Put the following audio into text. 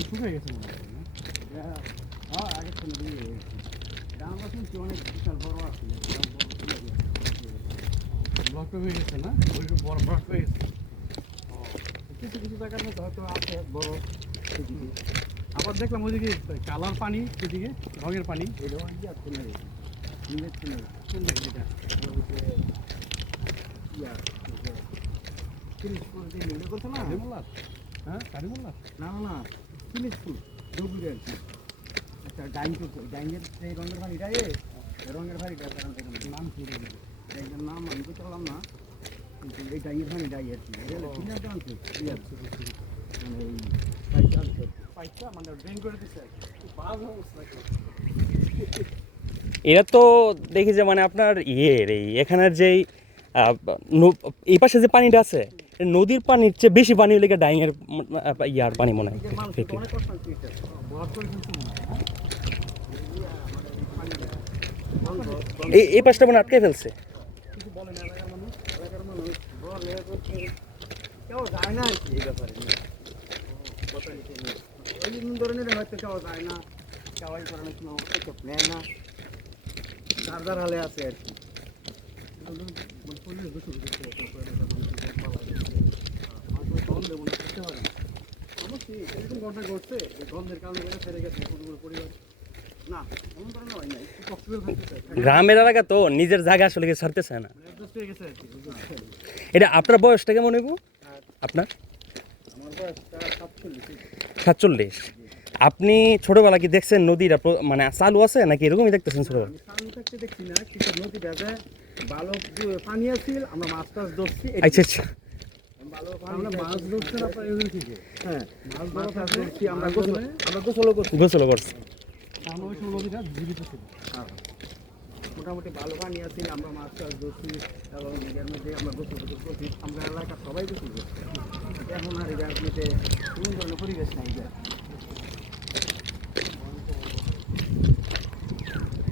শুকিয়ে গেছে মনে হয়। হ্যাঁ আগের থেকে দিয়ে আমরা শুনছি অনেক বিশাল বড় আছে ব্লক হয়ে গেছে না ওই বড় ব্লক হয়ে গেছে কিছু কিছু জায়গার মধ্যে হয়তো আছে বড় সেদিকে আবার দেখলাম ওইদিকে কালার পানি সেদিকে রঙের পানি এটা হ্যাঁ কারিমুল্লাহ না না সিলেটপুর ডুবুরে আর কি আচ্ছা ডাইন করছে ডাইনের সেই রঙের পানিটা রঙের পানিটা নাম কি ডাইনের নাম আমি তো চললাম না কিন্তু এই ডাইনের পানি ডাই আর কি চিনাটা আনছে মানে এই পাইপটা আনছে পাইপটা মানে ড্রেন করে দিচ্ছে বাজ অবস্থা এরা তো দেখি যে মানে আপনার এখানের যেই এই পাশে যে পানিটা আছে নদীর পানির চেয়ে বেশি পানি হলে ডাইংয়ের ইয়ার পানি মনে হয় এই পাশটা মানে আটকে ফেলছে কেউ যায় না আর কি এই ব্যাপারে ওই ধরনের হয়তো কেউ যায় না কেউই করে না কোনো পদক্ষেপ নেয় না চার্জার হালে আছে আর কি অবশ্যই এরকম ঘটনা ঘটছে গন্ধের কারণে ফেরে গেছে পরিবার না এমন ধরনের হয় না একটু কক্সবাজার থাকতেছে গ্রামের এলাকা তো নিজের জায়গা আসলে ছাড়তেছে না এটা আপনার বয়সটা কেমন হইব আপনার আমার বয়সটা 47 আপনি ছোটবেলা কি দেখছেন নদীটা মানে চালু আছে নাকি এরকমই দেখতেছেন ছোটবেলা চালু থাকতে দেখছি না কিন্তু নদীটা ভালো পানি আছিল আমরা মাছ টাছ ধরছি আচ্ছা আচ্ছা আমরা মাছ ধরছি না আপনার থেকে হ্যাঁ মাছ ধরছি আমরা গোসল করছি আমরা ওই সময় নদীটা জীবিত ছিল মোটামুটি ভালো পানি আছে আমরা মাছ টাছ ধরছি এবং এর মধ্যে আমরা গোসল করছি আমরা এলাকার সবাই গোসল করছি এখন আর এটার মধ্যে কোন ধরনের পরিবেশ নাই